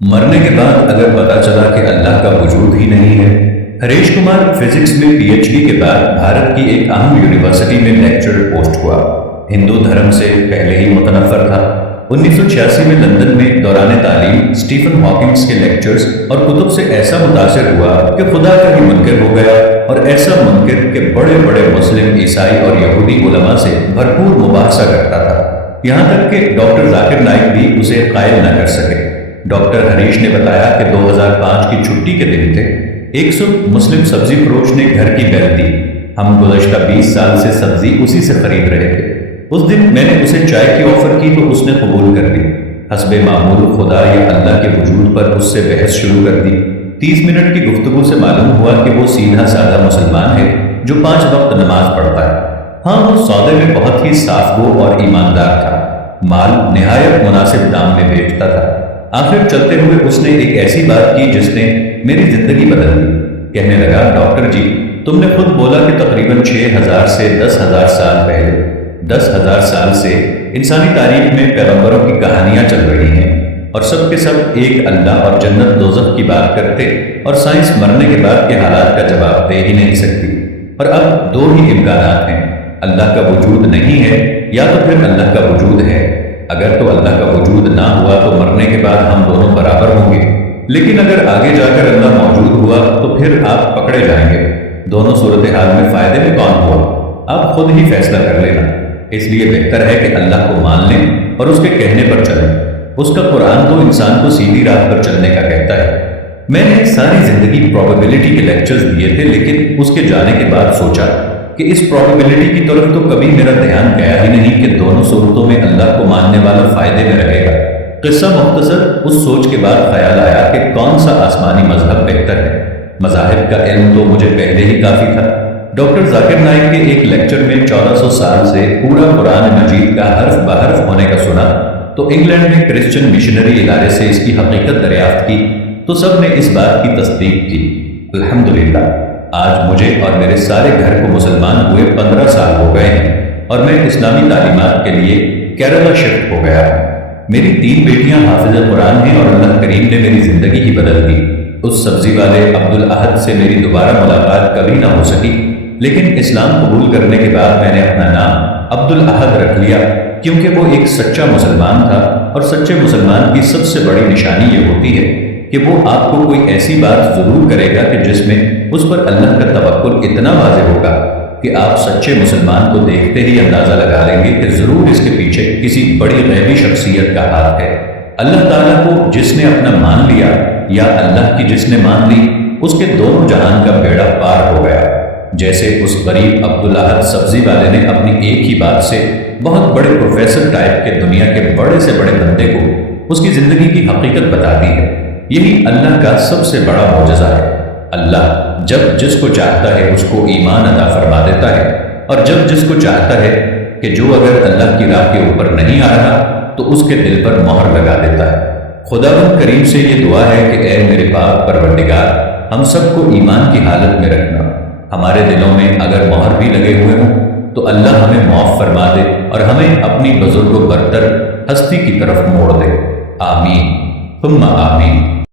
مرنے کے بعد اگر پتا چلا کہ اللہ کا وجود ہی نہیں ہے۔ ہریش کمار فزکس میں پی ایچ ڈی کے بعد بھارت کی ایک اہم یونیورسٹی میں لیکچرر پوسٹ ہوا۔ ہندو دھرم سے پہلے ہی متنفر تھا۔ 1986 میں لندن میں دوران تعلیم اسٹیفن ہاکنگز کے لیکچرز اور کتب سے ایسا متاثر ہوا کہ خدا کا ہی منکر ہو گیا، اور ایسا منکر کہ بڑے بڑے مسلم، عیسائی اور یہودی علماء سے بھرپور مباحثہ کرتا تھا، یہاں تک کہ ڈاکٹر ذاکر نائک بھی اسے قائل نہ کر سکے۔ ڈاکٹر ہریش نے بتایا کہ 2005 کی چھٹی کے دن تھے۔ ایک صبح مسلم سبزی فروش نے گھر کی بیل دی۔ ہم گزشتہ 20 سال سے سبزی اسی سے خرید رہے تھے۔ اس دن میں نے اسے چائے کی آفر کی تو اس نے قبول کر لی۔ حسب معمول خدا یا اللہ کے وجود پر اس سے بحث شروع کر دی۔ 30 منٹ کی گفتگو سے معلوم ہوا کہ وہ سیدھا سادہ مسلمان ہے جو 5 وقت نماز پڑھتا ہے۔ ہاں، وہ سودے میں بہت ہی صاف گو اور ایماندار تھا، مال نہایت مناسب دام میں بیچتا تھا۔ آخر چلتے ہوئے اس نے ایک ایسی بات کی جس نے میری زندگی بدل دی۔ کہنے لگا، ڈاکٹر جی، تم نے خود بولا کہ تقریباً 6000 سے 10,000 سال پہلے، 10,000 سال سے انسانی تاریخ میں پیغمبروں کی کہانیاں چل رہی ہیں، اور سب کے سب ایک اللہ اور جنت دوزخ کی بات کرتے، اور سائنس مرنے کے بعد کے حالات کا جواب دے ہی نہیں سکتی۔ اور اب 2 ہی امکانات ہیں، اللہ کا وجود نہیں ہے یا تو پھر اللہ کا وجود ہے۔ اگر تو اللہ کا وجود نہ ہوا تو مرنے کے بعد ہم دونوں برابر ہوں گے، لیکن اگر آگے جا کر اللہ موجود ہوا تو پھر آپ پکڑے جائیں گے۔ دونوں صورتحال میں فائدے میں کون ہوا؟ آپ خود ہی فیصلہ کر لینا۔ اس لیے بہتر ہے کہ اللہ کو مان لیں اور اس کے کہنے پر چلیں۔ اس کا قرآن تو انسان کو سیدھی راہ پر چلنے کا کہتا ہے۔ میں نے ساری زندگی پروبیبلٹی کے لیکچرز دیے تھے، لیکن اس کے جانے کے بعد سوچا کہ اس پروبیبلٹی کی طرف تو کبھی میرا دھیان گیا ہی نہیں کہ دونوں صورتوں میں اللہ کو ماننے والا فائدے میں رہے گا۔ قصہ مختصر، اس سوچ کے بعد خیال آیا کہ کون سا آسمانی مذہب بہتر ہے۔ مذاہب کا علم تو مجھے پہلے ہی کافی تھا۔ ڈاکٹر ذاکر نائک کے ایک لیکچر میں 1400 سال سے پورا قرآن مجید کا حرف بحرف ہونے کا سنا، تو انگلینڈ میں کرسچن مشنری ادارے سے اس کی حقیقت دریافت کی تو سب نے اس بات کی تصدیق کی۔ الحمدللہ، آج مجھے اور میرے سارے گھر کو مسلمان ہوئے 15 سال ہو گئے ہیں، اور میں اسلامی تعلیمات کے لیے کیرلا شفٹ ہو گیا ہوں۔ میری 3 بیٹیاں حافظ قرآن ہیں، اور اللہ کریم نے میری زندگی ہی بدل دی۔ اس سبزی والے عبدالاحد سے میری دوبارہ ملاقات کبھی نہ ہو سکی، لیکن اسلام قبول کرنے کے بعد میں نے اپنا نام عبدالاحد رکھ لیا، کیونکہ وہ ایک سچا مسلمان تھا، اور سچے مسلمان کی سب سے بڑی نشانی یہ ہوتی ہے کہ وہ آپ کو کوئی ایسی بات ضرور کرے گا کہ جس میں اس پر اللہ کا توکل اتنا واضح ہوگا کہ آپ سچے مسلمان کو دیکھتے ہی اندازہ لگا لیں گے کہ ضرور اس کے پیچھے کسی بڑی غیبی شخصیت کا ہاتھ ہے۔ اللہ تعالیٰ کو جس نے اپنا مان لیا یا اللہ کی جس نے مان لی، اس کے دونوں جہان کا بیڑا پار ہو گیا۔ جیسے اس غریب عبدالاحد سبزی والے نے اپنی ایک ہی بات سے بہت بڑے پروفیسر ٹائپ کے دنیا کے بڑے سے بڑے بندے کو اس کی زندگی کی حقیقت بتا دی ہے۔ یہی اللہ کا سب سے بڑا معجزہ ہے۔ اللہ جب جس کو چاہتا ہے اس کو ایمان عطا فرما دیتا ہے، اور جب جس کو چاہتا ہے کہ جو اگر اللہ کی راہ کے اوپر نہیں آ رہا تو اس کے دل پر مہر لگا دیتا ہے۔ خداوند کریم سے یہ دعا ہے کہ اے میرے پاک پروردگار، ہم سب کو ایمان کی حالت میں رکھنا۔ ہمارے دلوں میں اگر مہر بھی لگے ہوئے ہوں تو اللہ ہمیں معاف فرما دے اور ہمیں اپنی بزرگ و برتر ہستی کی طرف موڑ دے۔ آمین ثم آمین۔